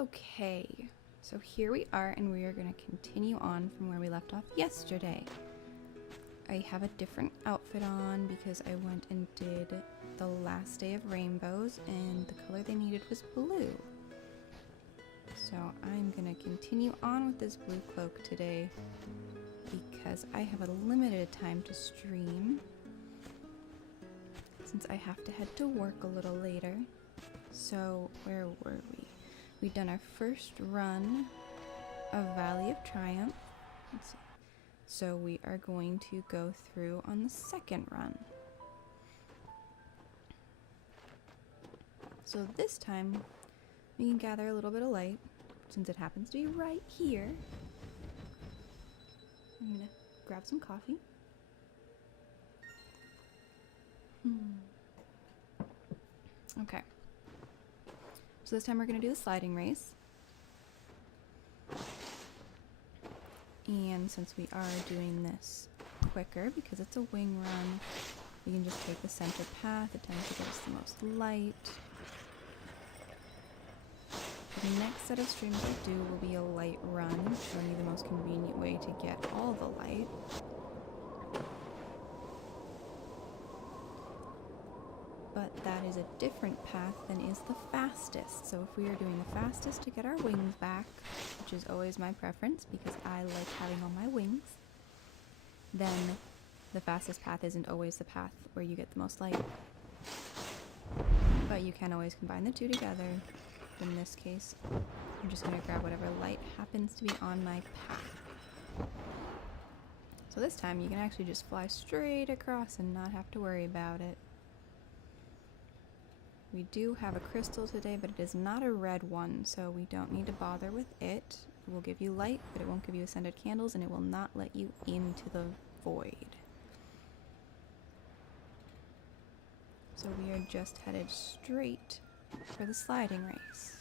Okay, so here we are, and we are going to continue on from where we left off yesterday. I have a different outfit on because I went and did the last day of rainbows, and the color they needed was blue. So I'm going to continue on with this blue cloak today because I have a limited time to stream since I have to head to work a little later. So where were we? We've done our first run of Valley of Triumph. Let's see. So we are going to go through on the second run. So this time we can gather a little bit of light since it happens to be right here. I'm gonna grab some coffee. Okay. So this time we're going to do the sliding race. And since we are doing this quicker because it's a wing run, we can just take the center path. It tends to give us the most light. The next set of streams I do will be a light run, showing you the most convenient way to get all the light. But that is a different path than is the fastest. So if we are doing the fastest to get our wings back, which is always my preference because I like having all my wings, then the fastest path isn't always the path where you get the most light. But you can always combine the two together. In this case, I'm just going to grab whatever light happens to be on my path. So this time you can actually just fly straight across and not have to worry about it. We do have a crystal today, but it is not a red one, so we don't need to bother with it. It will give you light, but it won't give you scented candles, and it will not let you into the void. So we are just headed straight for the sliding race.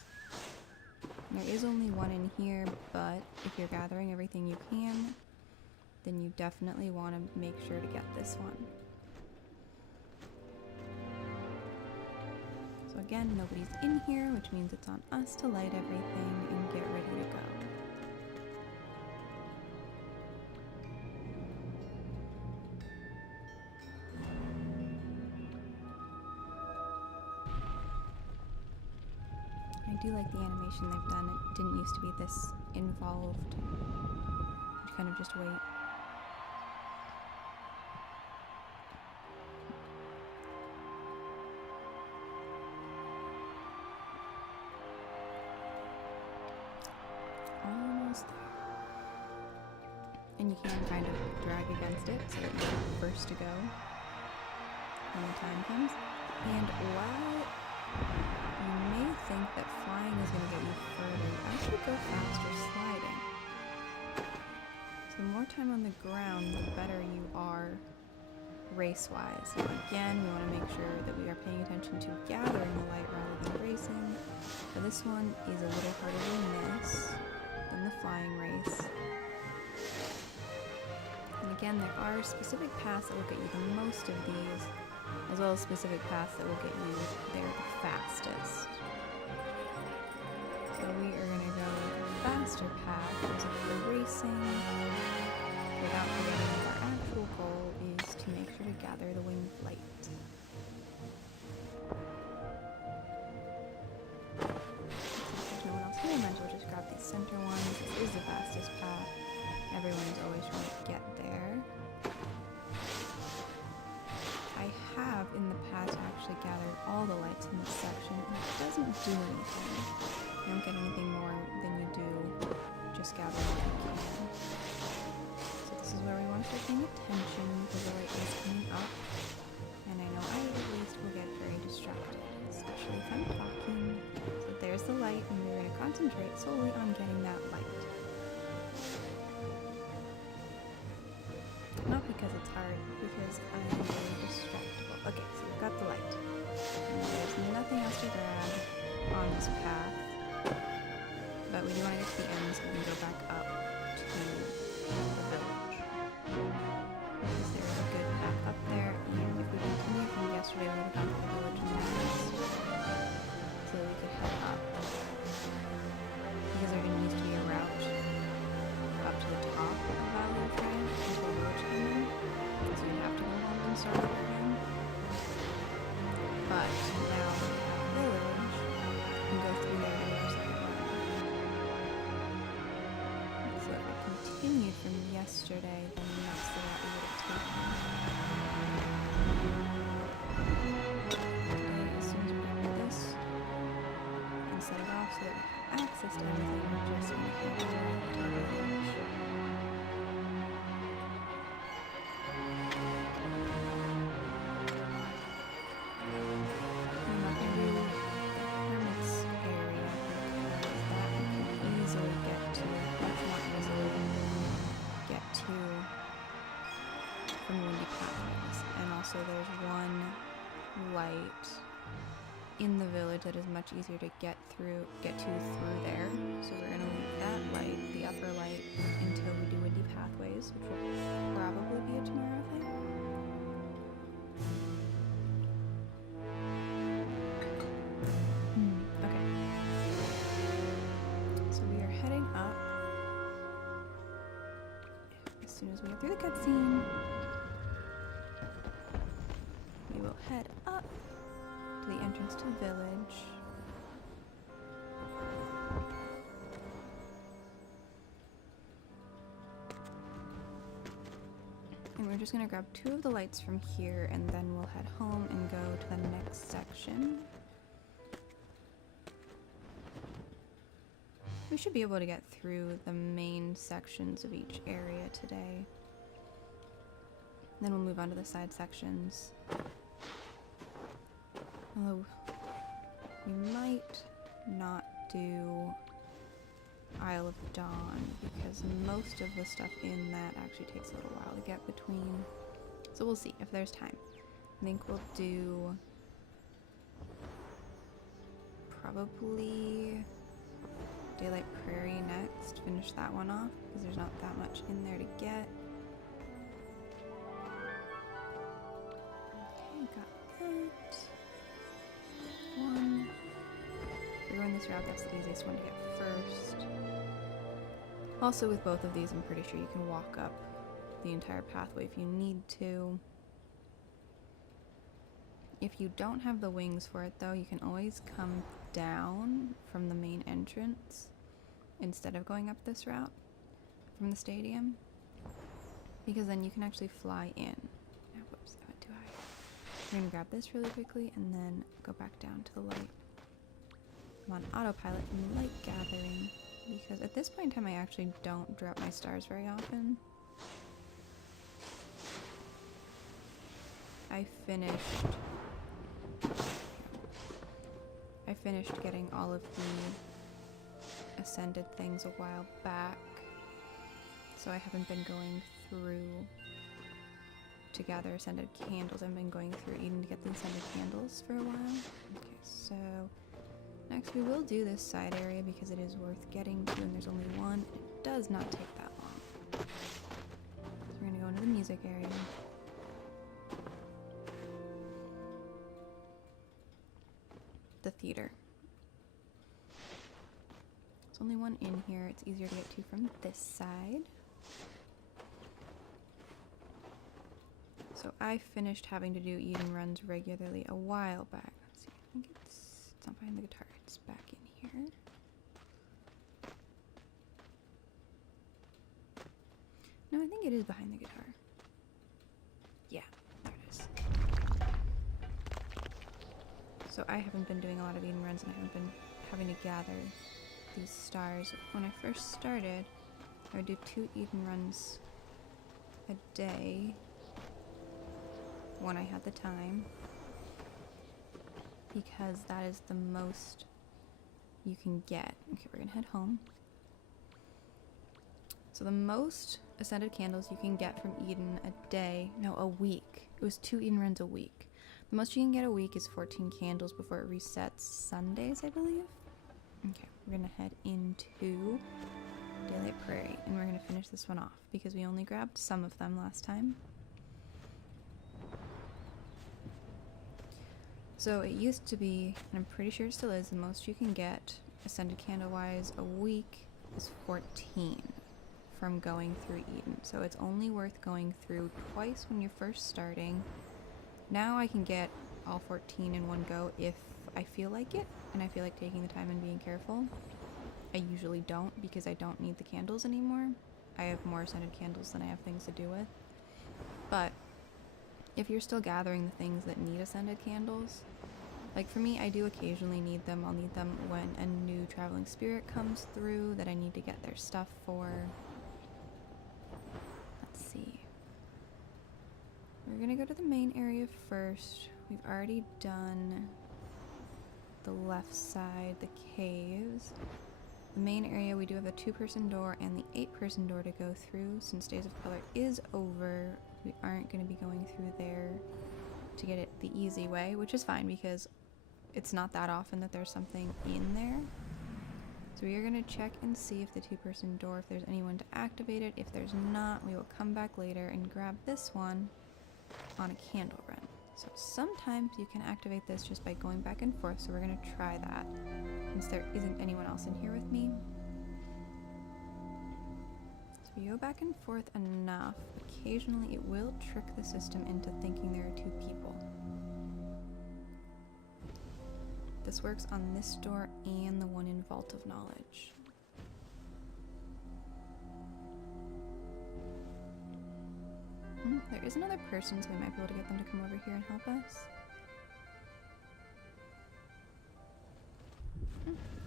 There is only one in here, but if you're gathering everything you can, then you definitely want to make sure to get this one. So again, nobody's in here, which means it's on us to light everything and get ready to go. I do like the animation they've done. It didn't used to be this involved. You kind of just wait. Almost there. And you can kind of drag against it so that you're first to go when the time comes. And while you may think that flying is going to get you further, you actually go faster sliding. So the more time on the ground, the better you are race-wise. So again, we want to make sure that we are paying attention to gathering the light rather than racing. So this one is a little harder to miss than the flying race. And again, there are specific paths that will get you the most of these, as well as specific paths that will get you there the fastest. So we are going to go with the faster path because of the racing, without forgetting that our actual goal is to make sure to gather the winged light. There's no one else here, I might as well just grab the center one. This is the fastest path. Everyone's always trying to get there. I have in the past actually gathered all the lights in this section, and it doesn't do anything. You don't get anything more than you do just gathering what you can. So this is where we want to start paying attention because the light is coming up, and I know I at least will get very distracted, especially if I'm talking. So there's the light, and we're going to concentrate solely on getting that light. Not because it's hard, because I'm very distractible. Okay, so we've got the light. And there's nothing else to grab on this path. But we do want to get to the end so we can go back up to the village. Because there is a good path up there, and if we continue from yesterday, we would have gone to the village next. So we could head up. harvest everything. We're just gonna head right to the village. I'm not gonna do the hermit's area because that you can easily get to, much more easily get to from windy pathways. And also there's one light in the village that is much easier to get to through there. So we're gonna leave that light, the upper light, until we do windy pathways, which will probably be a tomorrow thing. Okay. So we are heading up as soon as we get through the cutscene. We will head up to the entrance to the village. And we're just gonna grab 2 of the lights from here, and then we'll head home and go to the next section. We should be able to get through the main sections of each area today. Then we'll move on to the side sections. Although we might not do Isle of Dawn because most of the stuff in that actually takes a little while to get between. So we'll see if there's time. I think we'll do probably Daylight Prairie next. Finish that one off because there's not that much in there to get. Okay, got that. One. If you're going this route, that's the easiest one to get first. Also, with both of these, I'm pretty sure you can walk up the entire pathway if you need to. If you don't have the wings for it, though, you can always come down from the main entrance instead of going up this route from the stadium, because then you can actually fly in. Now, whoops, I went too high. We're gonna grab this really quickly and then go back down to the light. I'm on autopilot and light gathering because at this point in time I actually don't drop my stars very often. I finished getting all of the ascended things a while back, so I haven't been going through to gather ascended candles. I've been going through Eden to get the ascended candles for a while. Okay, so next we will do this side area because it is worth getting to, and there's only one. It does not take that long. So we're gonna go into the music area. The theater. There's only one in here. It's easier to get to from this side. So I finished having to do Eden runs regularly a while back. Let's see, I think it's not behind the guitar, it's back in here. No, I think it is behind the guitar. Yeah, there it is. So I haven't been doing a lot of Eden runs and I haven't been having to gather these stars. When I first started, I would do 2 Eden runs a day when I had the time, because that is the most you can get. Okay, we're gonna head home. So the most ascended candles you can get from Eden a week. It was 2 Eden runs a week. The most you can get a week is 14 candles before it resets Sundays, I believe. Okay, we're gonna head into Daylight Prairie, and we're gonna finish this one off because we only grabbed some of them last time. So it used to be, and I'm pretty sure it still is, the most you can get ascended candle-wise a week is 14 from going through Eden. So it's only worth going through twice when you're first starting. Now I can get all 14 in one go if I feel like it, and I feel like taking the time and being careful. I usually don't because I don't need the candles anymore. I have more ascended candles than I have things to do with. But if you're still gathering the things that need ascended candles, Like for me, I do occasionally need them. I'll need them when a new traveling spirit comes through that I need to get their stuff for. Let's see. We're gonna go to the main area first. We've already done the left side, the caves. The main area, we do have a 2-person door and the 8-person door to go through. Since Days of Color is over, we aren't going to be going through there to get it the easy way, which is fine because it's not that often that there's something in there. So we are going to check and see if the 2-person door, if there's anyone to activate it. If there's not, we will come back later and grab this one on a candle run. So sometimes you can activate this just by going back and forth, so we're going to try that since there isn't anyone else in here with me. So we go back and forth enough. Occasionally it will trick the system into thinking there are 2 people. This works on this door and the one in Vault of Knowledge. There is another person, so we might be able to get them to come over here and help us.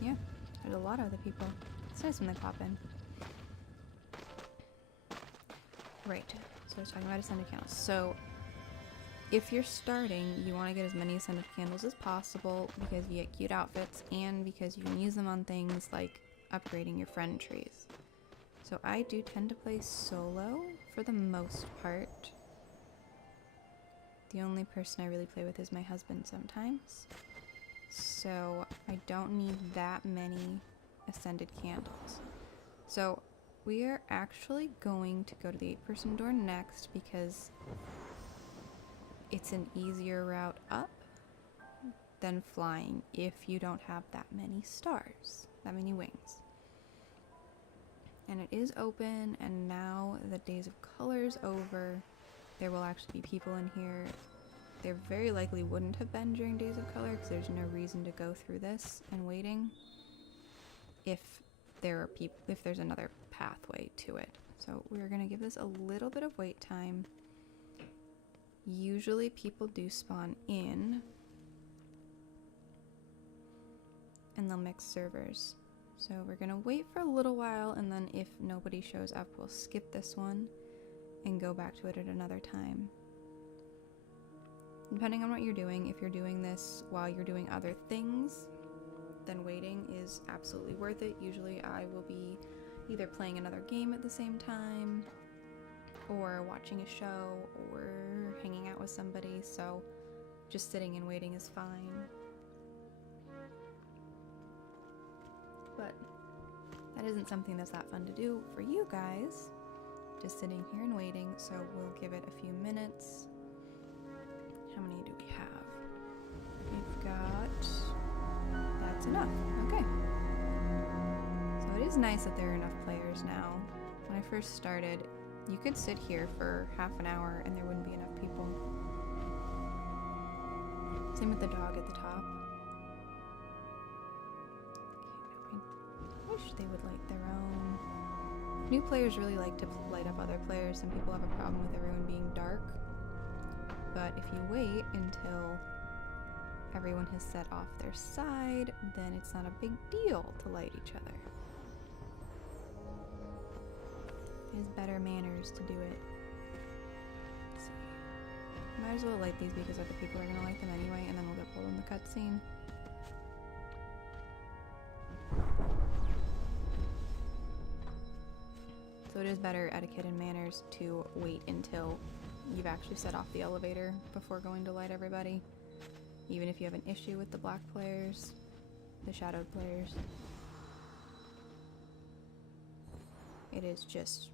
Yeah, there's a lot of other people. It's nice when they pop in. Right, so I was talking about ascended candles. So, if you're starting, you want to get as many ascended candles as possible because you get cute outfits and because you can use them on things like upgrading your friend trees. So I do tend to play solo for the most part. The only person I really play with is my husband sometimes. So I don't need that many ascended candles. So we are actually going to go to the 8-person door next because it's an easier route up than flying if you don't have that many stars, that many wings. And it is open, and now that Days of Color is over, there will actually be people in here. There very likely wouldn't have been during Days of Color because there's no reason to go through this and waiting if there's another pathway to it. So we're gonna give this a little bit of wait time. Usually people do spawn in and they'll mix servers. So we're gonna wait for a little while, and then if nobody shows up, we'll skip this one and go back to it at another time. Depending on what you're doing, if you're doing this while you're doing other things, then waiting is absolutely worth it. Usually I will be either playing another game at the same time, or watching a show, or hanging out with somebody, so just sitting and waiting is fine. But that isn't something that's that fun to do for you guys, just sitting here and waiting, so we'll give it a few minutes. How many do we have? We've got... that's enough. Okay. So it is nice that there are enough players now. When I first started, you could sit here for half an hour and there wouldn't be enough people. Same with the dog at the top. I wish they would light their own. New players really like to light up other players. Some people have a problem with everyone being dark. But if you wait until everyone has set off their side, then it's not a big deal to light each other. It is better manners to do it. Let's see. Might as well light these because other people are going to light them anyway, and then we'll get pulled in the cutscene. So it is better etiquette and manners to wait until you've actually set off the elevator before going to light everybody. Even if you have an issue with the black players, the shadowed players. It is just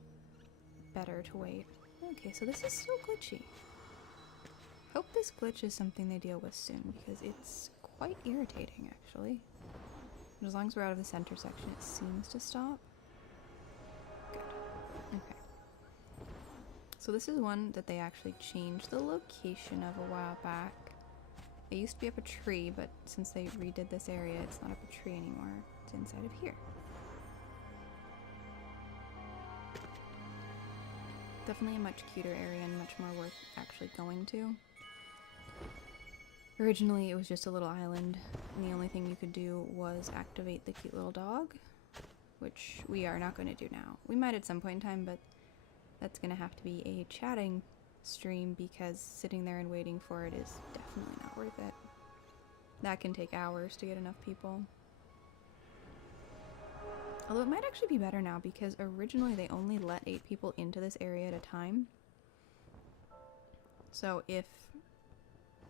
better to wait. Okay, so this is so glitchy. Hope this glitch is something they deal with soon because it's quite irritating actually. But as long as we're out of the center section, it seems to stop. Good. Okay. So this is one that they actually changed the location of a while back. It used to be up a tree, but since they redid this area, it's not up a tree anymore. It's inside of here. Definitely a much cuter area and much more worth actually going to. Originally, it was just a little island, and the only thing you could do was activate the cute little dog, which we are not going to do now. We might at some point in time, but that's going to have to be a chatting stream because sitting there and waiting for it is definitely not worth it. That can take hours to get enough people. Although it might actually be better now because originally they only let 8 people into this area at a time. So if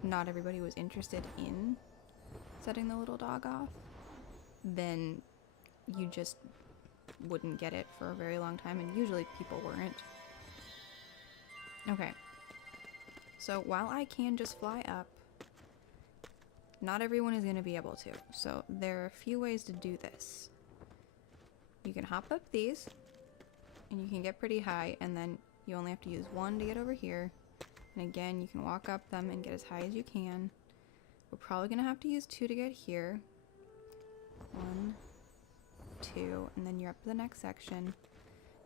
not everybody was interested in setting the little dog off, then you just wouldn't get it for a very long time, and usually people weren't. Okay. So while I can just fly up, not everyone is going to be able to. So there are a few ways to do this. You can hop up these, and you can get pretty high, and then you only have to use 1 to get over here. And again, you can walk up them and get as high as you can. We're probably going to have to use 2 to get here. 1, 2, and then you're up to the next section.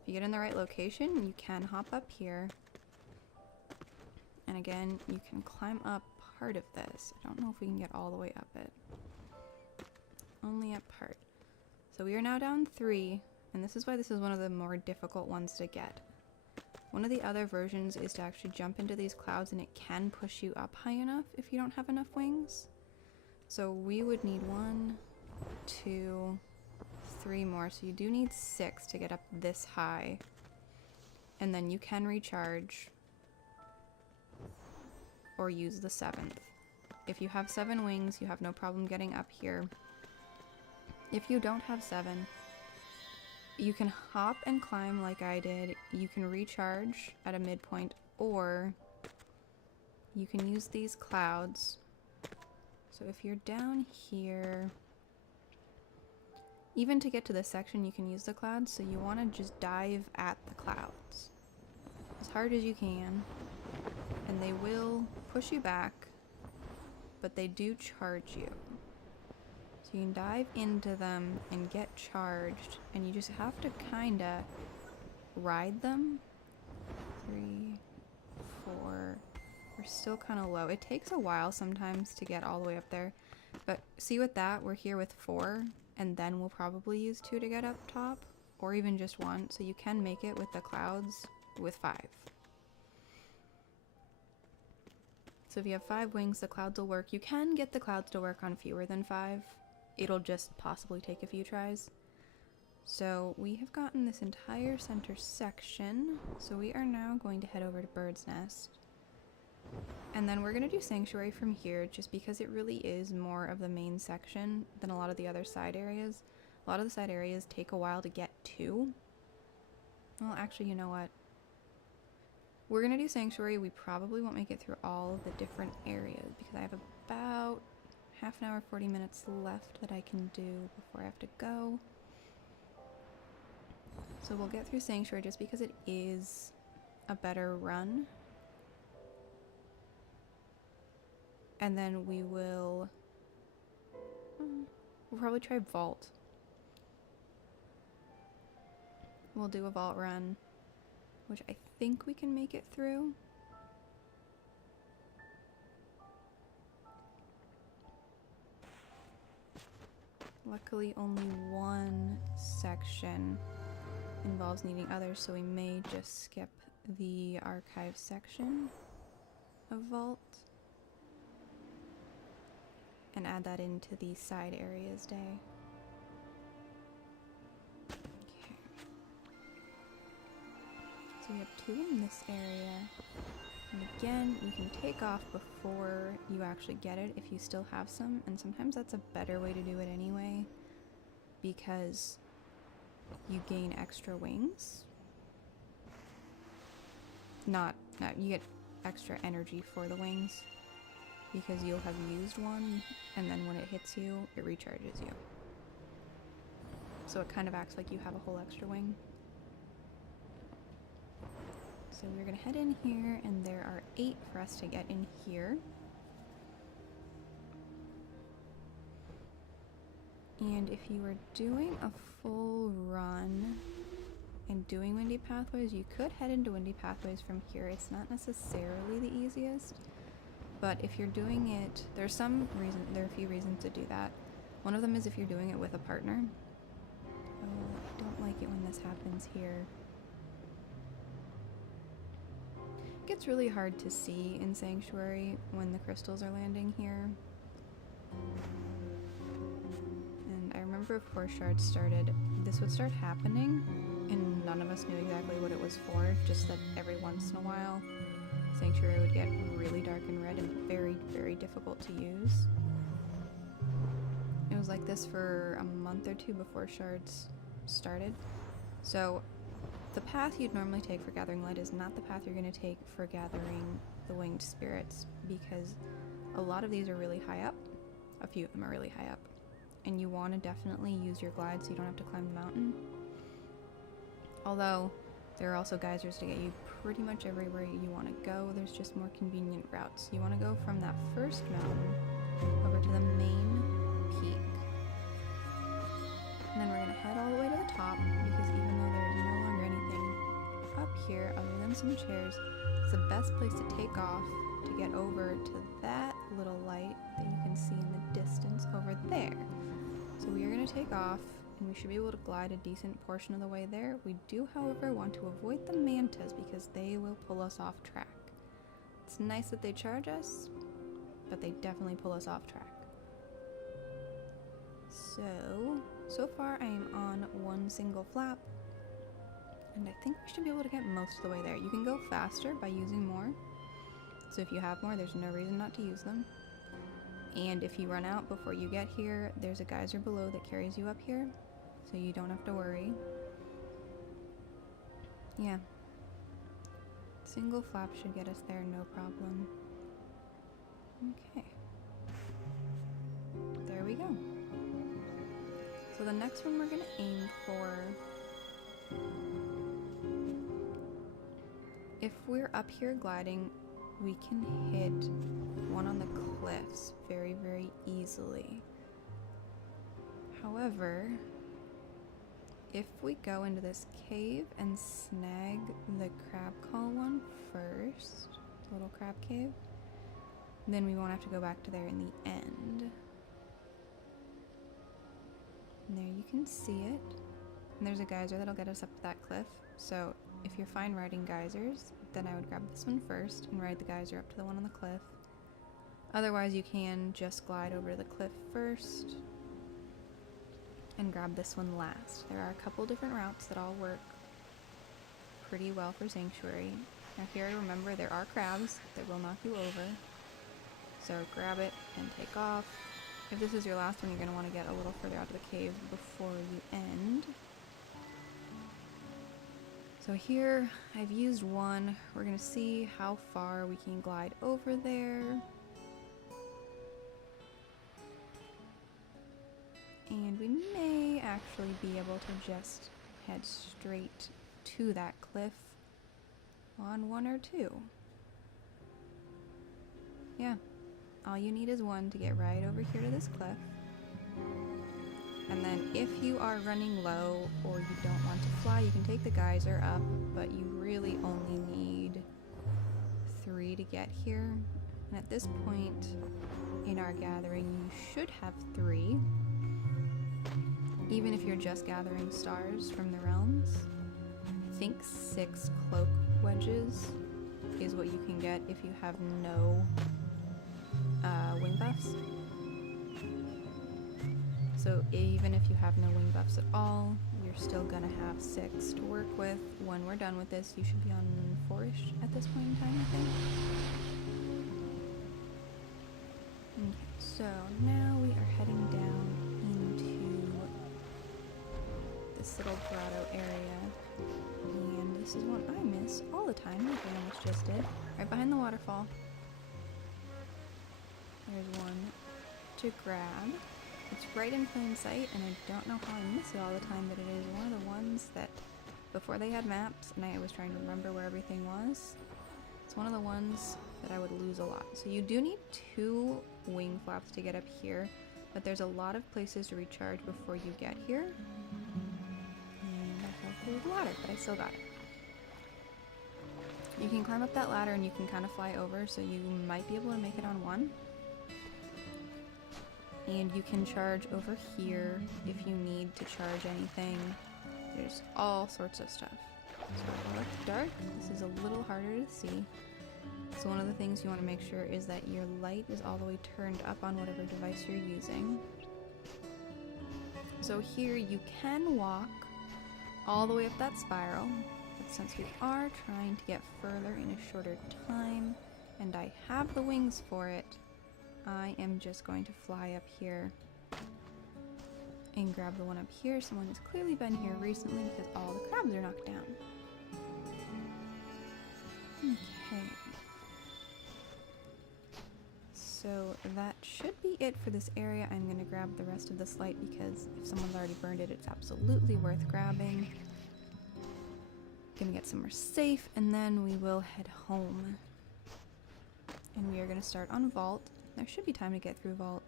If you get in the right location, you can hop up here. And again, you can climb up part of this. I don't know if we can get all the way up it. Only up part. So we are now down 3, and this is why this is one of the more difficult ones to get. One of the other versions is to actually jump into these clouds, and it can push you up high enough if you don't have enough wings. So we would need 1, 2, 3 more. So you do need 6 to get up this high. And then you can recharge or use the 7th. If you have 7 wings, you have no problem getting up here. If you don't have 7, you can hop and climb like I did. You can recharge at a midpoint, or you can use these clouds. So if you're down here, even to get to this section, you can use the clouds. So you want to just dive at the clouds as hard as you can, and they will push you back, but they do charge you. So you can dive into them and get charged, and you just have to kind of ride them. 3, 4. We're still kind of low. It takes a while sometimes to get all the way up there, but see with that, we're here with 4, and then we'll probably use 2 to get up top, or even just 1, so you can make it with the clouds with 5. So if you have 5 wings, the clouds will work. You can get the clouds to work on fewer than 5. It'll just possibly take a few tries. So we have gotten this entire center section. So we are now going to head over to Bird's Nest. And then we're going to do Sanctuary from here, just because it really is more of the main section than a lot of the other side areas. A lot of the side areas take a while to get to. Well, actually, you know what? We're going to do Sanctuary. We probably won't make it through all the different areas because I have about half an hour, 40 minutes left that I can do before I have to go. So we'll get through Sanctuary just because it is a better run. And then we'll probably try Vault. We'll do a Vault run, which I think we can make it through. Luckily, only one section involves needing others, so we may just skip the archive section of Vault and add that into the side areas day. Okay. So we have 2 in this area. And again, you can take off before you actually get it if you still have some, and sometimes that's a better way to do it anyway, because you gain extra wings. You get extra energy for the wings, because you'll have used one, and then when it hits you, it recharges you. So it kind of acts like you have a whole extra wing. So we're gonna head in here, and there are 8 for us to get in here. And if you were doing a full run and doing Windy Pathways, you could head into Windy Pathways from here. It's not necessarily the easiest, But if you're doing it, there are a few reasons to do that. One of them is if you're doing it with a partner. Oh, I don't like it when this happens here. It gets really hard to see in Sanctuary when the crystals are landing here. And I remember before shards started, this would start happening, and none of us knew exactly what it was for, just that every once in a while, Sanctuary would get really dark and red and very, very difficult to use. It was like this for a month or two before shards started. So the path you'd normally take for gathering light is not the path you're going to take for gathering the winged spirits, because a lot of these are really high up. A few of them are really high up. And you want to definitely use your glide so you don't have to climb the mountain. Although there are also geysers to get you pretty much everywhere you want to go. There's just more convenient routes. You want to go from that first mountain over to the main peak. And then we're going to head all the way to the top, because even though there is no longer anything up here other than some chairs, it's the best place to take off to get over to that little light that you can see in the distance over there. So we are going to take off, and we should be able to glide a decent portion of the way there. We do, however, want to avoid the mantas because they will pull us off track. It's nice that they charge us, but they definitely pull us off track. So far I am on one single flap, and I think we should be able to get most of the way there. You can go faster by using more, so if you have more, there's no reason not to use them. And if you run out before you get here, there's a geyser below that carries you up here, so you don't have to worry. Yeah. Single flap should get us there, no problem. Okay. There we go. So the next one we're going to aim for, if we're up here gliding, we can hit one on the cliffs very, very easily. However, if we go into this cave and snag the crab call one first, the little crab cave, then we won't have to go back to there in the end. And there you can see it. And there's a geyser that'll get us up to that cliff. So if you're fine riding geysers, then I would grab this one first and ride the geyser up to the one on the cliff. Otherwise, you can just glide over to the cliff first and grab this one last. There are a couple different routes that all work pretty well for Sanctuary. Now here, remember, there are crabs that will knock you over. So grab it and take off. If this is your last one, you're going to want to get a little further out of the cave before you end. So here, I've used one. We're going to see how far we can glide over there. And we may actually be able to just head straight to that cliff on one or two. Yeah. All you need is one to get right over here to this cliff. And then if you are running low or you don't want to fly, you can take the geyser up, but you really only need 3 to get here. And at this point in our gathering, you should have 3. Even if you're just gathering stars from the realms. I think 6 cloak wedges is what you can get if you have no wing buffs. So even if you have no wing buffs at all, you're still gonna have 6 to work with. When we're done with this, you should be on 4-ish at this point in time, I think. Okay, so now we are heading down into this little grotto area. And this is one I miss all the time, like I almost just did. Right behind the waterfall. There's one to grab. It's right in plain sight, and I don't know how I miss it all the time, but it is one of the ones that, before they had maps, and I was trying to remember where everything was, it's one of the ones that I would lose a lot. So you do need 2 wing flaps to get up here, but there's a lot of places to recharge before you get here. And I fell through the water, but I still got it. You can climb up that ladder and you can kind of fly over, so you might be able to make it on one. And you can charge over here if you need to charge anything. There's all sorts of stuff. So it looks dark. This is a little harder to see. So one of the things you want to make sure is that your light is all the way turned up on whatever device you're using. So here you can walk all the way up that spiral, but since we are trying to get further in a shorter time, and I have the wings for it, I am just going to fly up here and grab the one up here. Someone has clearly been here recently because all the crabs are knocked down. Okay. So that should be it for this area. I'm going to grab the rest of this light because if someone's already burned it, it's absolutely worth grabbing. Gonna get somewhere safe and then we will head home. And we are going to start on Vault. There should be time to get through Vault.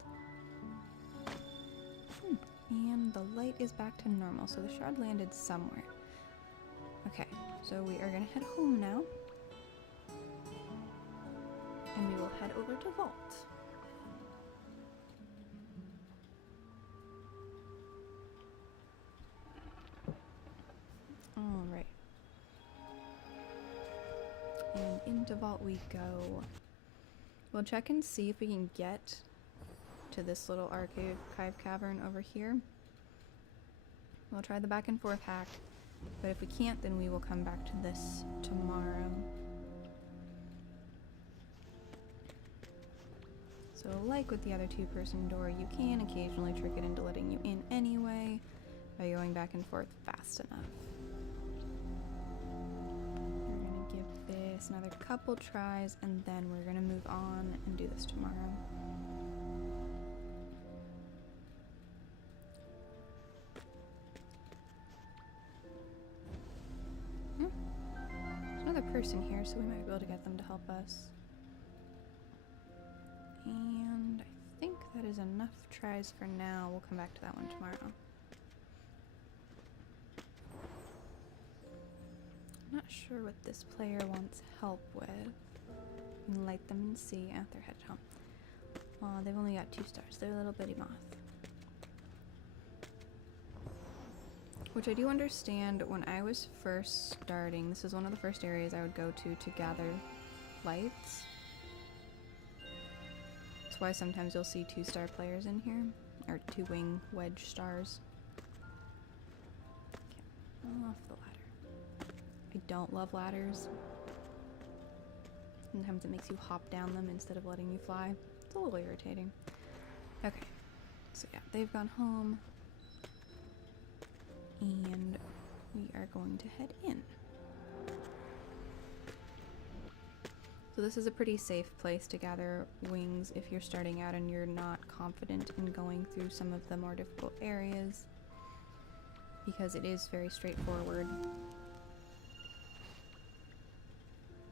And the light is back to normal, so the shard landed somewhere. Okay, so we are going to head home now. And we will head over to Vault. Alright. And into Vault we go. We'll check and see if we can get to this little archive cavern over here. We'll try the back and forth hack, but if we can't, then we will come back to this tomorrow. So like with the other two-person door, you can occasionally trick it into letting you in anyway by going back and forth fast enough. We're gonna give this another couple tries and then we're gonna move on and do this tomorrow. There's another person here, so we might be able to get them to help us. And I think that is enough tries for now. We'll come back to that one tomorrow. I'm not sure what this player wants help with. You can light them and see. Ah, they're headed home. Well, they've only got 2 stars. They're a little bitty moth. Which I do understand. When I was first starting, this is one of the first areas I would go to gather lights. That's why sometimes you'll see 2-star players in here, or 2 wing wedge stars. Okay, off the ladder. I don't love ladders. Sometimes it makes you hop down them instead of letting you fly. It's a little irritating. Okay, so yeah, they've gone home. And we are going to head in. So this is a pretty safe place to gather wings if you're starting out and you're not confident in going through some of the more difficult areas, because it is very straightforward.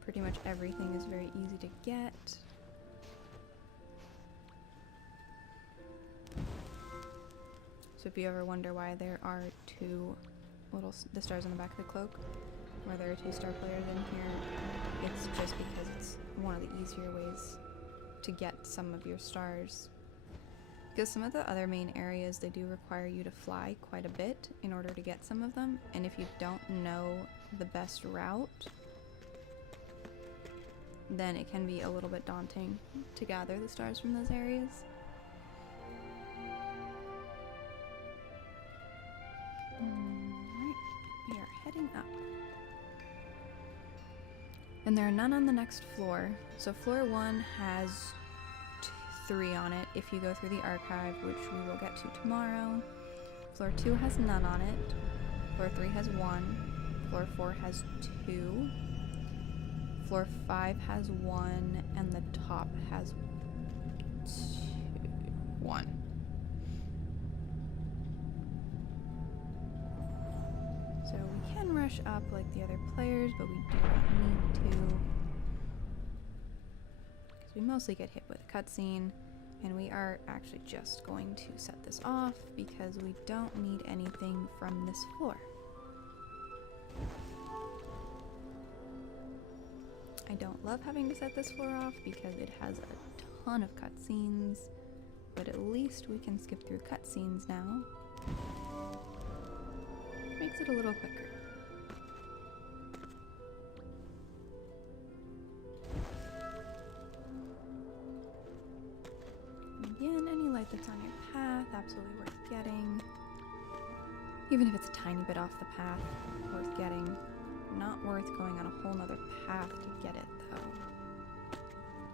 Pretty much everything is very easy to get. So if you ever wonder why there are 2 the stars on the back of the cloak, where there are 2-star players in here, it's just because it's one of the easier ways to get some of your stars. Because some of the other main areas, they do require you to fly quite a bit in order to get some of them, and if you don't know the best route, then it can be a little bit daunting to gather the stars from those areas. Alright, we are heading up. And there are none on the next floor. So floor 1 has 3 on it if you go through the archive, which we will get to tomorrow. Floor 2 has none on it. Floor 3 has 1. Floor 4 has 2. Floor 5 has 1, and the top has 1. So we can rush up like the other players, but we do not need to. Because we mostly get hit with a cutscene, and we are actually just going to set this off because we don't need anything from this floor. I don't love having to set this floor off because it has a ton of cutscenes, but at least we can skip through cutscenes now. Makes it a little quicker. Again, any light that's on your path, absolutely worth getting. Even if it's a tiny bit off the path, worth getting. Not worth going on a whole nother path to get it, though. So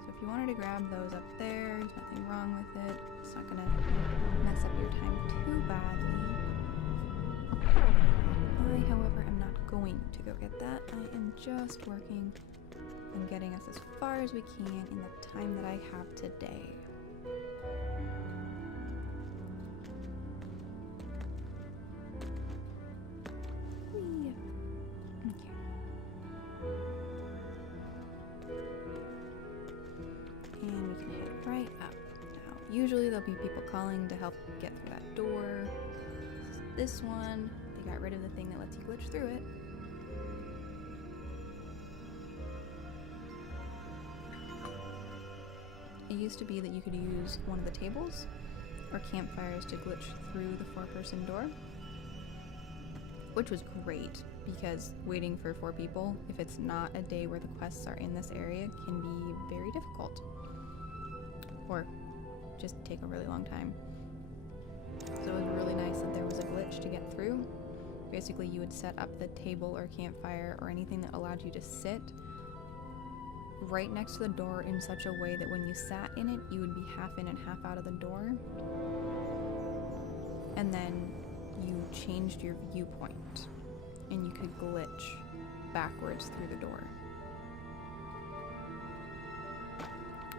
if you wanted to grab those up there, there's nothing wrong with it. It's not gonna mess up your time too badly. I, however, am not going to go get that. I am just working on getting us as far as we can in the time that I have today. Usually there'll be people calling to help get through that door. This one, they got rid of the thing that lets you glitch through it. It used to be that you could use one of the tables or campfires to glitch through the 4-person door, which was great because waiting for 4 people, if it's not a day where the quests are in this area, can be very difficult. Or just take a really long time. So it was really nice that there was a glitch to get through. Basically, you would set up the table or campfire or anything that allowed you to sit right next to the door in such a way that when you sat in it, you would be half in and half out of the door. And then you changed your viewpoint and you could glitch backwards through the door.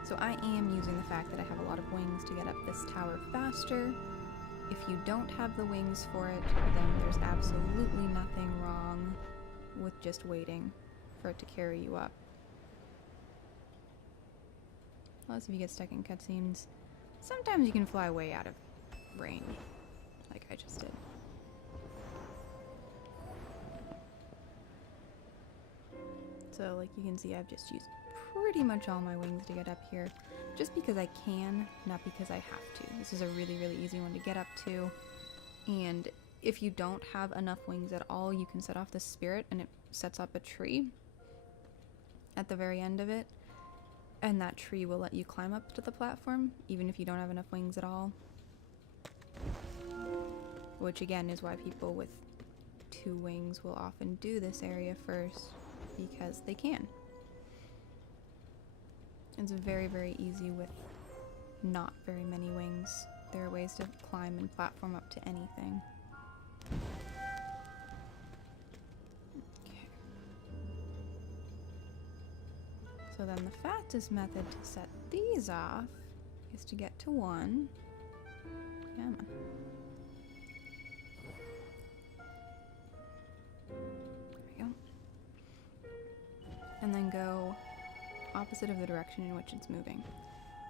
So I am using the fact that I have a lot of wings to get up this tower faster. If you don't have the wings for it, then there's absolutely nothing wrong with just waiting for it to carry you up. Unless if you get stuck in cutscenes, sometimes you can fly way out of range, like I just did. So like you can see, I've just used pretty much all my wings to get up here, just because I can, not because I have to. This is a really, really easy one to get up to, and if you don't have enough wings at all, you can set off the spirit and it sets up a tree at the very end of it, and that tree will let you climb up to the platform, even if you don't have enough wings at all. Which again is why people with 2 wings will often do this area first, because they can. It's very, very easy with not very many wings. There are ways to climb and platform up to anything. Okay. So then the fastest method to set these off is to get to 1. Come on. There we go. And then go opposite of the direction in which it's moving,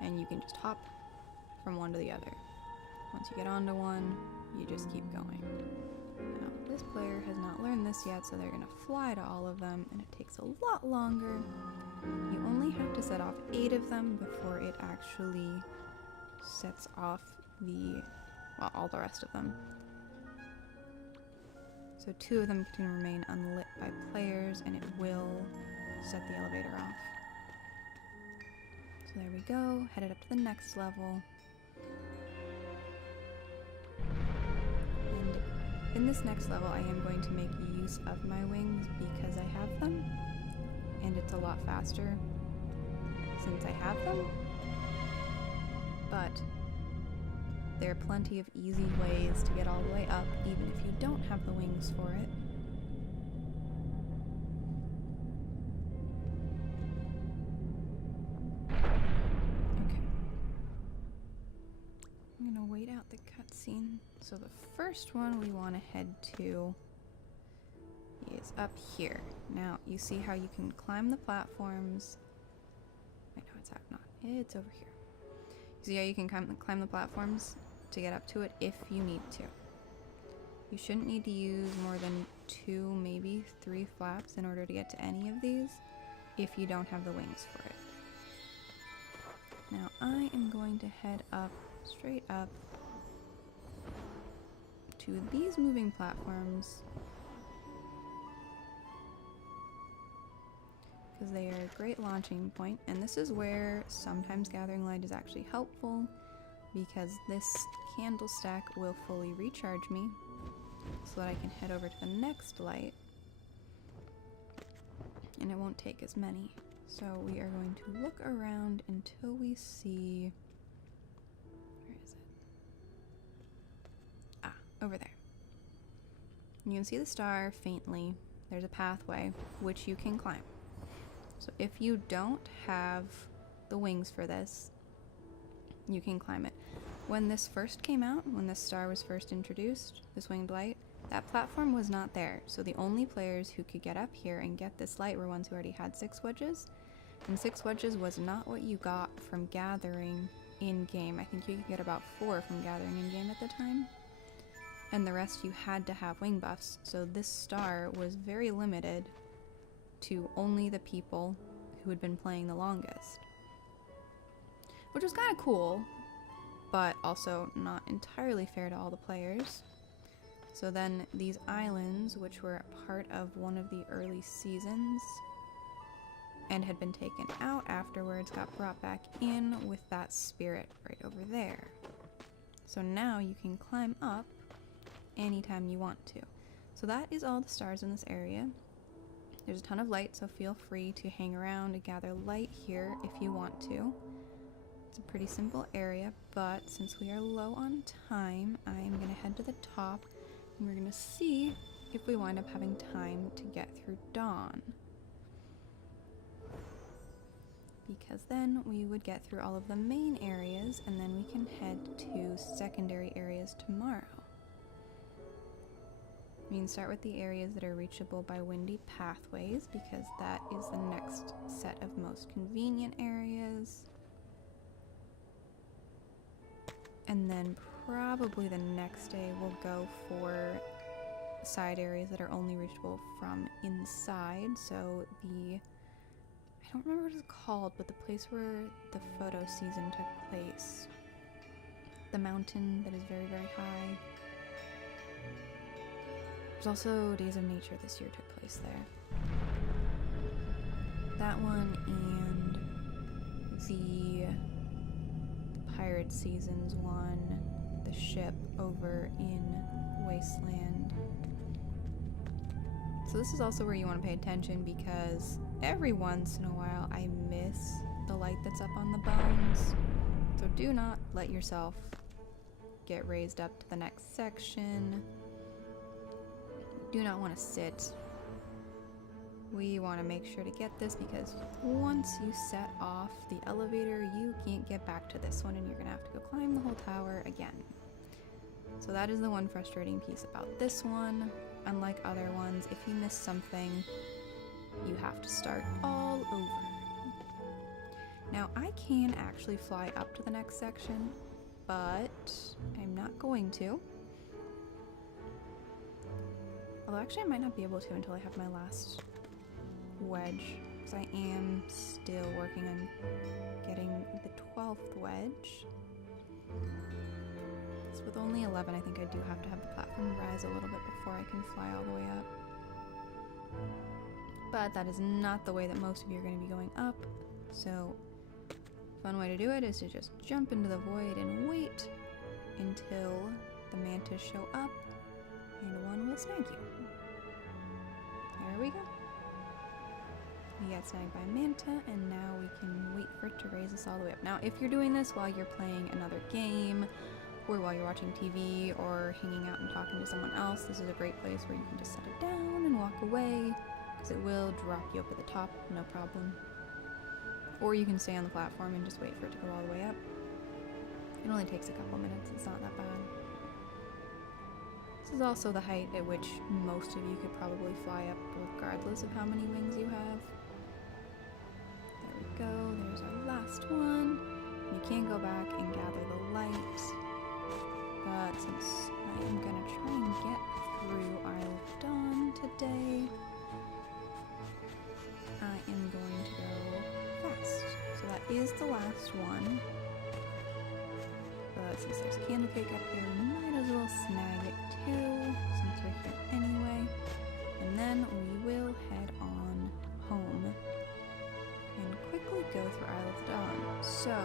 and you can just hop from one to the other. Once you get onto one, you just keep going. Now, this player has not learned this yet, so they're gonna fly to all of them, and it takes a lot longer. You only have to set off 8 of them before it actually sets off all the rest of them. So 2 of them can remain unlit by players, and it will set the elevator off. So there we go, headed up to the next level. And in this next level, I am going to make use of my wings because I have them, and it's a lot faster since I have them. But there are plenty of easy ways to get all the way up, even if you don't have the wings for it. The cutscene. So the first one we want to head to is up here. Now you see how you can climb the platforms. Wait, no, it's not. It's over here. You see how you can climb the platforms to get up to it if you need to. You shouldn't need to use more than 2, maybe 3 flaps in order to get to any of these. if you don't have the wings for it. Now I am going to head up, straight up, to these moving platforms because they are a great launching point, and this is where sometimes gathering light is actually helpful because this candle stack will fully recharge me so that I can head over to the next light and it won't take as many. So we are going to look around until we see, where is it? Ah, over there. You can see the star faintly. There's a pathway which you can climb. So if you don't have the wings for this, you can climb it. When this first came out, when this star was first introduced, this winged light, that platform was not there. So the only players who could get up here and get this light were ones who already had 6 wedges. And 6 wedges was not what you got from gathering in-game. I think you could get about 4 from gathering in-game at the time. And the rest you had to have wing buffs. So this star was very limited to only the people who had been playing the longest. Which was kind of cool, but also not entirely fair to all the players. So then these islands, which were a part of one of the early seasons and had been taken out afterwards, got brought back in with that spirit right over there. So now you can climb up anytime you want to. So that is all the stars in this area. There's a ton of light, so feel free to hang around and gather light here if you want to. It's a pretty simple area, but since we are low on time, I'm going to head to the top and we're going to see if we wind up having time to get through dawn. Because then we would get through all of the main areas and then we can head to secondary areas tomorrow. We can start with the areas that are reachable by windy pathways because that is the next set of most convenient areas. And then probably the next day we'll go for side areas that are only reachable from inside. So I don't remember what it's called, but the place where the photo season took place. The mountain that is very, very high. There's also Days of Nature this year took place there. That one and the Pirate Seasons one, the ship over in Wasteland. So this is also where you want to pay attention because every once in a while I miss the light that's up on the bones. So do not let yourself get raised up to the next section. Do not want to sit. We want to make sure to get this because once you set off the elevator, you can't get back to this one and you're going to have to go climb the whole tower again. So that is the one frustrating piece about this one. Unlike other ones, if you miss something, you have to start all over. Now, I can actually fly up to the next section, but I'm not going to. Although actually I might not be able to until I have my last wedge, because I am still working on getting the 12th wedge. So with only 11, I think I do have to have the platform rise a little bit before I can fly all the way up. But that is not the way that most of you are going to be going up, so fun way to do it is to just jump into the void and wait until the mantas show up and one will snag you. There we go. We got snagged by Manta, and now we can wait for it to raise us all the way up. Now, if you're doing this while you're playing another game, or while you're watching TV, or hanging out and talking to someone else, this is a great place where you can just set it down and walk away, because it will drop you up at the top, no problem. Or you can stay on the platform and just wait for it to go all the way up. It only takes a couple minutes, it's not that bad. This is also the height at which most of you could probably fly up regardless of how many wings you have. There we go, there's our last one. You can go back and gather the light, but since I am going to try and get through Isle of Dawn today, I am going to is the last one. But since there's candle cake up here, we might as well snag it too, since we're here anyway. And then we will head on home and quickly go through Isle of Dawn. So,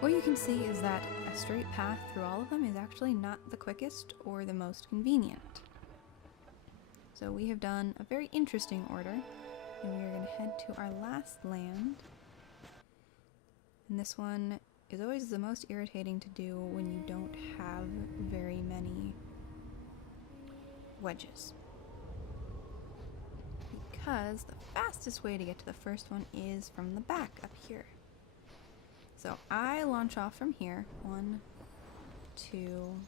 what you can see is that a straight path through all of them is actually not the quickest or the most convenient. So we have done a very interesting order, and we are going to head to our last land. And this one is always the most irritating to do when you don't have very many wedges. Because the fastest way to get to the first one is from the back up here. So I launch off from here, 1, 2,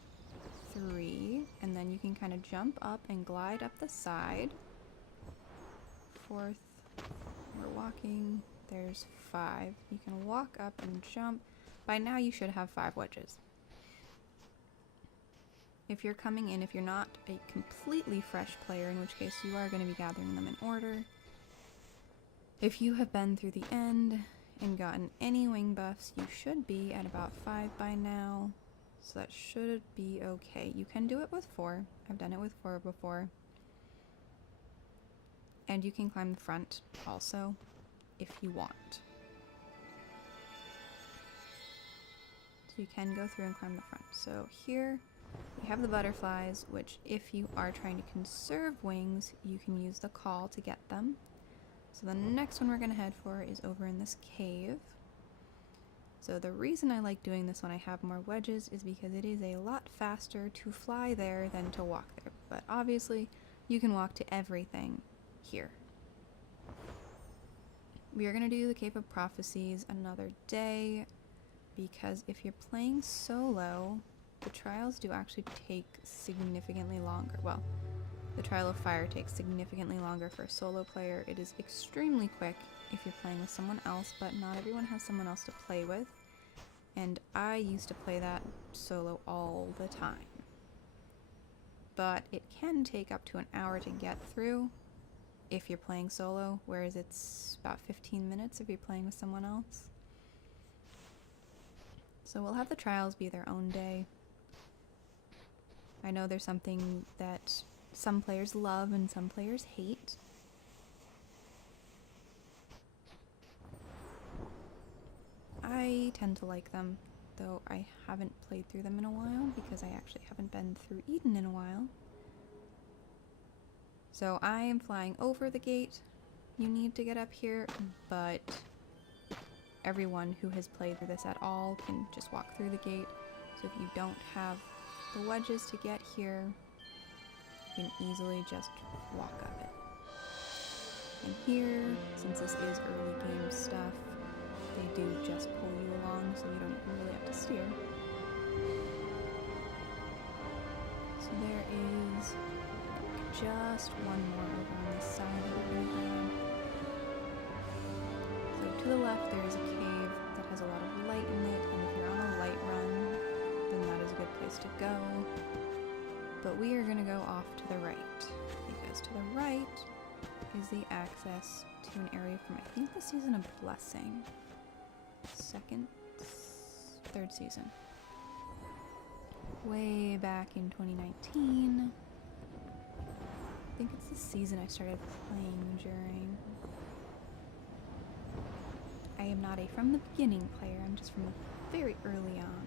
3, and then you can kind of jump up and glide up the side. 4th, we're walking, there's 5. You can walk up and jump. By now you should have 5 wedges. If you're coming in, if you're not a completely fresh player, in which case you are going to be gathering them in order. If you have been through the end and gotten any wing buffs, you should be at about 5 by now. So that should be okay. You can do it with 4. I've done it with 4 before. And you can climb the front also, if you want. So you can go through and climb the front. So here we have the butterflies, which if you are trying to conserve wings, you can use the call to get them. So the next one we're going to head for is over in this cave. So the reason I like doing this when I have more wedges is because it is a lot faster to fly there than to walk there. But obviously, you can walk to everything here. We are going to do the Cave of Prophecies another day, because if you're playing solo, the trials do actually take significantly longer. Well, the Trial of Fire takes significantly longer for a solo player. It is extremely quick if you're playing with someone else, but not everyone has someone else to play with. And I used to play that solo all the time. But it can take up to an hour to get through if you're playing solo, whereas it's about 15 minutes if you're playing with someone else. So we'll have the trials be their own day. I know there's something that some players love and some players hate. I tend to like them, though I haven't played through them in a while because I actually haven't been through Eden in a while. So I am flying over the gate. You need to get up here, but everyone who has played through this at all can just walk through the gate. So if you don't have the wedges to get here, you can easily just walk up it. And here, since this is early game stuff, they do just pull you along, so you don't really have to steer. So there is just one more over on this side that we're going to grab. So to the left there is a cave that has a lot of light in it, and if you're on a light run, then that is a good place to go. But we are going to go off to the right, because to the right is the access to an area from, I think, the Season of Blessing. Third season. Way back in 2019. I think it's the season I started playing during. I am not a from the beginning player, I'm just from very early on.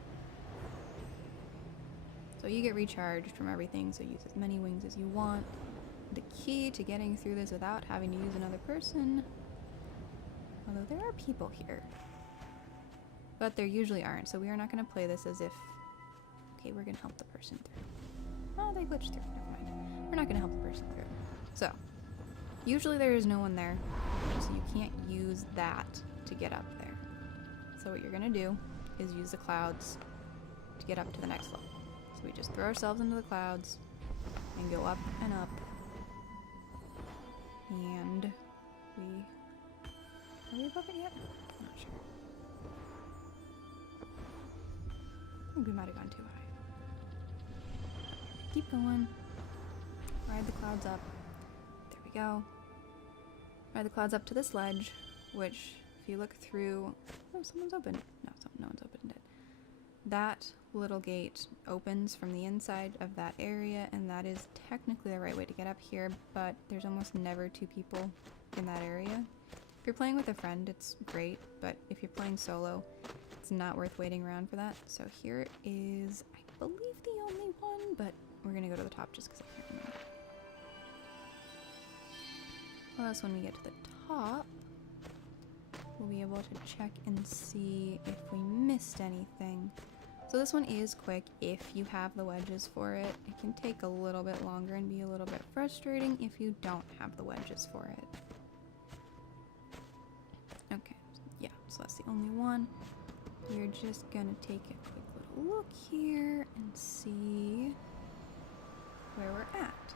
So you get recharged from everything, so use as many wings as you want. The key to getting through this without having to use another person, although there are people here, but there usually aren't, so we are not going to play this as if, okay, we're going to help the person through. Oh, they glitched through, never mind. We're not going to help the person through. So, usually there is no one there, so you can't use that to get up there. So what you're going to do is use the clouds to get up to the next level. So we just throw ourselves into the clouds and go up and up, and are we above it yet? I'm not sure. I think we might have gone too high. Keep going. Ride the clouds up. There we go. Ride the clouds up to this ledge, which if you look through... Oh, someone's opened. No one's opened it. That little gate opens from the inside of that area, and that is technically the right way to get up here, but there's almost never two people in that area. If you're playing with a friend, it's great, but if you're playing solo, it's not worth waiting around for that. So here is, I believe, the only one, but we're gonna go to the top just because I can't remember. Plus, when we get to the top, we'll be able to check and see if we missed anything. So this one is quick if you have the wedges for it. It can take a little bit longer and be a little bit frustrating if you don't have the wedges for it. Okay, yeah, so that's the only one. We're just gonna take a quick little look here and see where we're at.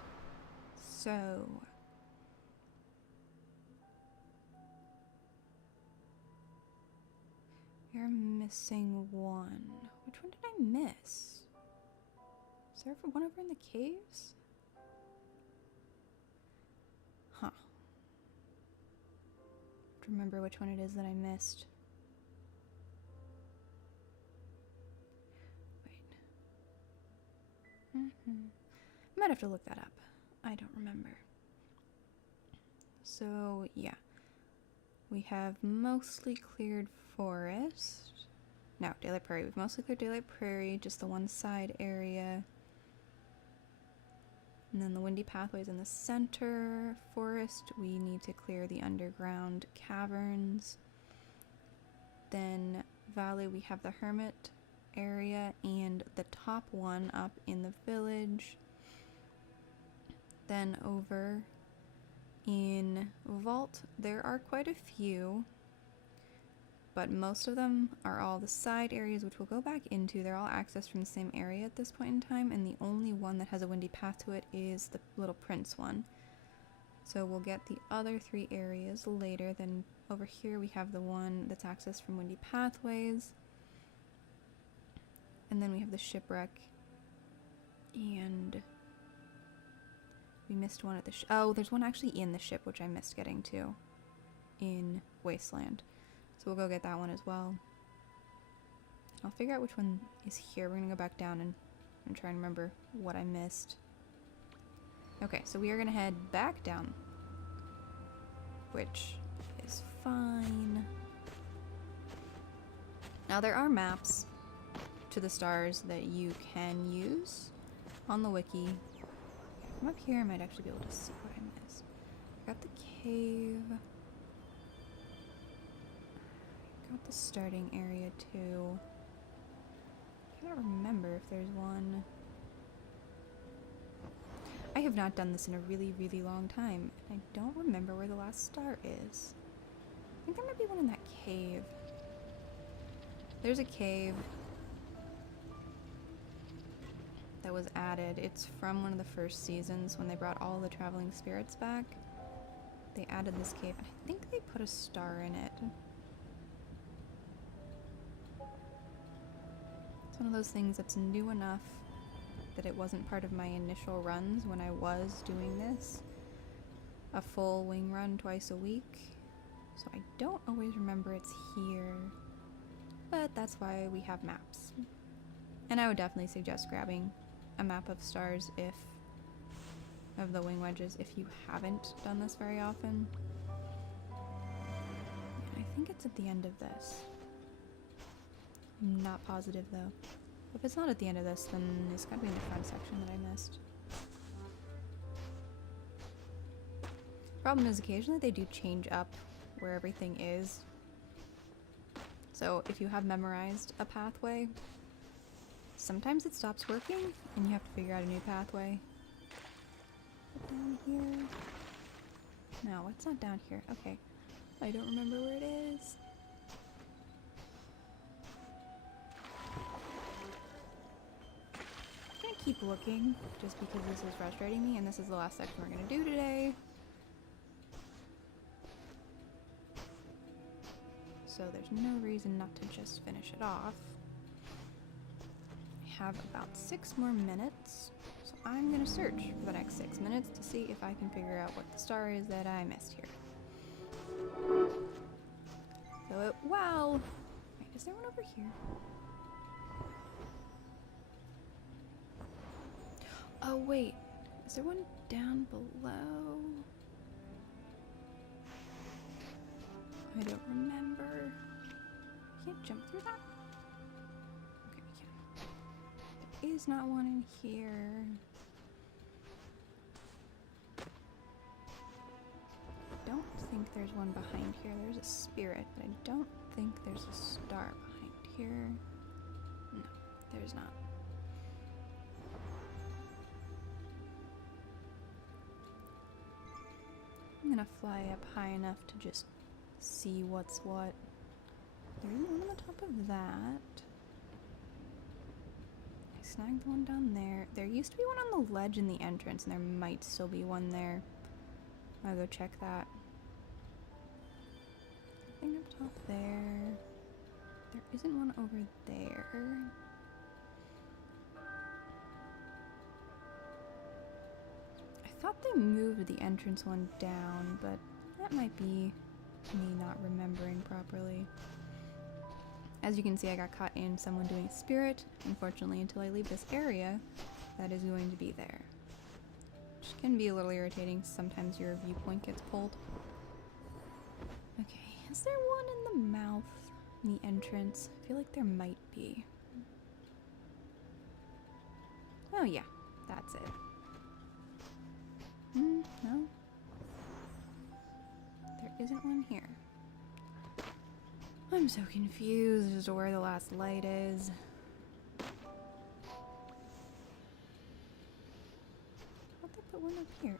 So... we're missing one. Which one did I miss? Is there one over in the caves? Huh. To remember which one it is that I missed. Wait. I might have to look that up. I don't remember. So, yeah. We have mostly cleared forest. No, Daylight Prairie. We've mostly cleared Daylight Prairie, just the one side area. And then the windy pathways in the center. Forest, we need to clear the underground caverns. Then valley, we have the hermit area and the top one up in the village. Then over in Vault, there are quite a few, but most of them are all the side areas, which we'll go back into. They're all accessed from the same area at this point in time, and the only one that has a windy path to it is the Little Prince one. So we'll get the other three areas later. Then over here we have the one that's accessed from windy pathways, and then we have the shipwreck, and we missed one at the oh, there's one actually in the ship, which I missed getting to in Wasteland. So we'll go get that one as well. I'll figure out which one is here. We're gonna go back down and try and remember what I missed. Okay, so we are gonna head back down, which is fine. Now there are maps to the stars that you can use on the wiki. From up here, I might actually be able to see what I missed. I got the cave. Got the starting area too. I cannot remember if there's one. I have not done this in a really, really long time. I don't remember where the last star is. I think there might be one in that cave. There's a cave that was added. It's from one of the first seasons when they brought all the traveling spirits back. They added this cave, and I think they put a star in it. It's one of those things that's new enough that it wasn't part of my initial runs when I was doing this. A full wing run twice a week. So I don't always remember it's here. But that's why we have maps. And I would definitely suggest grabbing a map of stars of the wing wedges if you haven't done this very often. And I think it's at the end of this. I'm not positive though. If it's not at the end of this, then it's gotta be in the front section that I missed. Problem is, occasionally they do change up where everything is. So if you have memorized a pathway, sometimes it stops working and you have to figure out a new pathway. Down here? No, it's not down here. Okay. I don't remember where it is. I'm gonna keep looking just because this is frustrating me, and this is the last section we're gonna do today. So there's no reason not to just finish it off. Have about 6 more minutes, so I'm gonna search for the next 6 minutes to see if I can figure out what the star is that I missed here. So wow! Wait, is there one over here? Oh wait, is there one down below? I don't remember. Can't jump through that? Okay, we can. There is not one in here. I don't think there's one behind here. There's a spirit, but I don't think there's a star behind here. No, there's not. I'm gonna fly up high enough to just see what's what. There isn't one on the top of that. I snagged one down there. There used to be one on the ledge in the entrance, and there might still be one there. I'll go check that. Nothing up top there. There isn't one over there. I thought they moved the entrance one down, but that might be me not remembering properly. As you can see, I got caught in someone doing a spirit. Unfortunately, until I leave this area, that is going to be there. Which can be a little irritating. Sometimes your viewpoint gets pulled. Okay, is there one in the mouth, in the entrance? I feel like there might be. Oh yeah, that's it. No. There isn't one here. I'm so confused as to where the last light is. How'd they put one up here?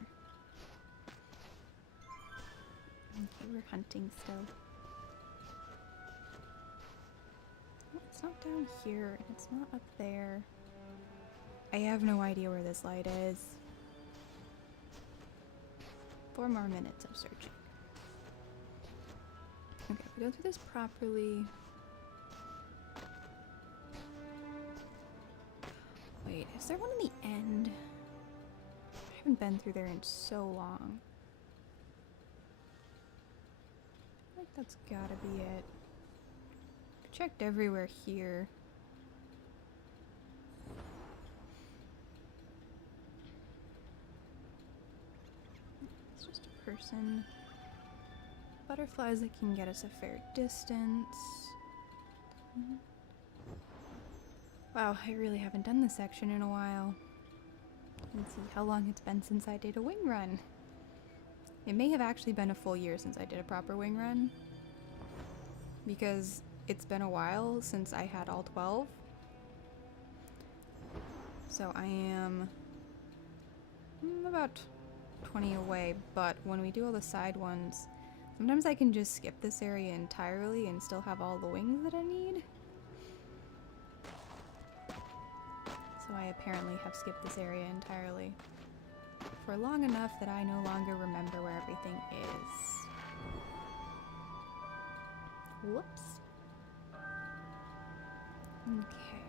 Okay, we're hunting still. Oh, it's not down here, and it's not up there. I have no idea where this light is. 4 more minutes of searching. Okay, if we go through this properly. Wait, is there one in the end? I haven't been through there in so long. I think that's gotta be it. I've checked everywhere here. It's just a person. Butterflies that can get us a fair distance. Wow, I really haven't done this section in a while. Let's see how long it's been since I did a wing run. It may have actually been a full year since I did a proper wing run, because it's been a while since I had all 12. So I am about 20 away, but when we do all the side ones, sometimes I can just skip this area entirely and still have all the wings that I need. So I apparently have skipped this area entirely for long enough that I no longer remember where everything is. Whoops. Okay.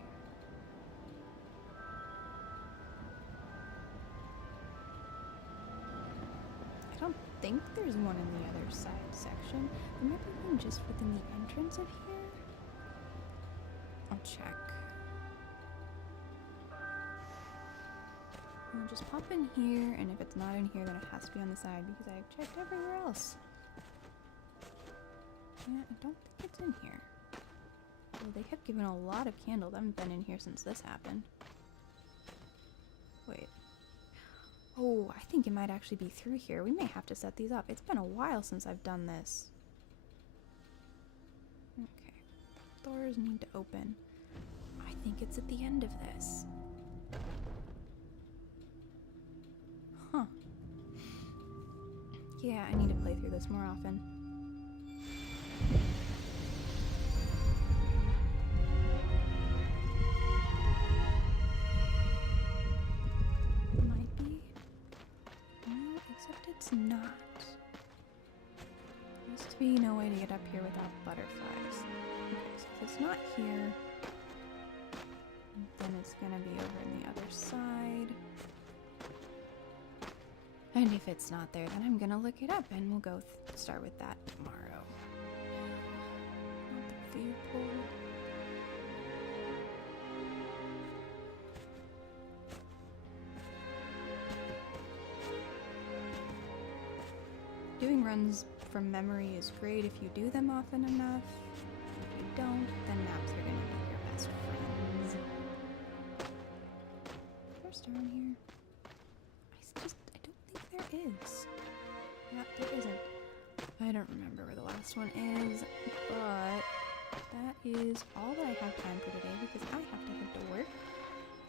I don't think there's one in the other side section. There might be one just within the entrance of here. I'll check. I'll just pop in here, and if it's not in here, then it has to be on the side because I've checked everywhere else. Yeah, I don't think it's in here. Well, they kept giving a lot of candles. I haven't been in here since this happened. Wait. Oh, I think it might actually be through here. We may have to set these up. It's been a while since I've done this. Okay. Doors need to open. I think it's at the end of this. Huh. Yeah, I need to play through this more often. Might be. No, except it's not. There used to be no way to get up here without butterflies. Okay, so if it's not here, then it's gonna be over on the other side. And if it's not there, then I'm gonna look it up and we'll go start with that tomorrow. Doing runs from memory is great if you do them often enough. If you don't, then maps are gonna be your best friends. Is there a star in here? I don't think there is. Yeah, there isn't. I don't remember where the last one is, but that is all that I have time for today because I have to head to work.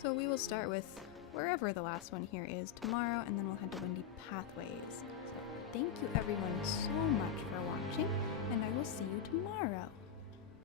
So we will start with wherever the last one here is tomorrow, and then we'll head to Windy Pathways. So thank you everyone so much for watching, and I will see you tomorrow.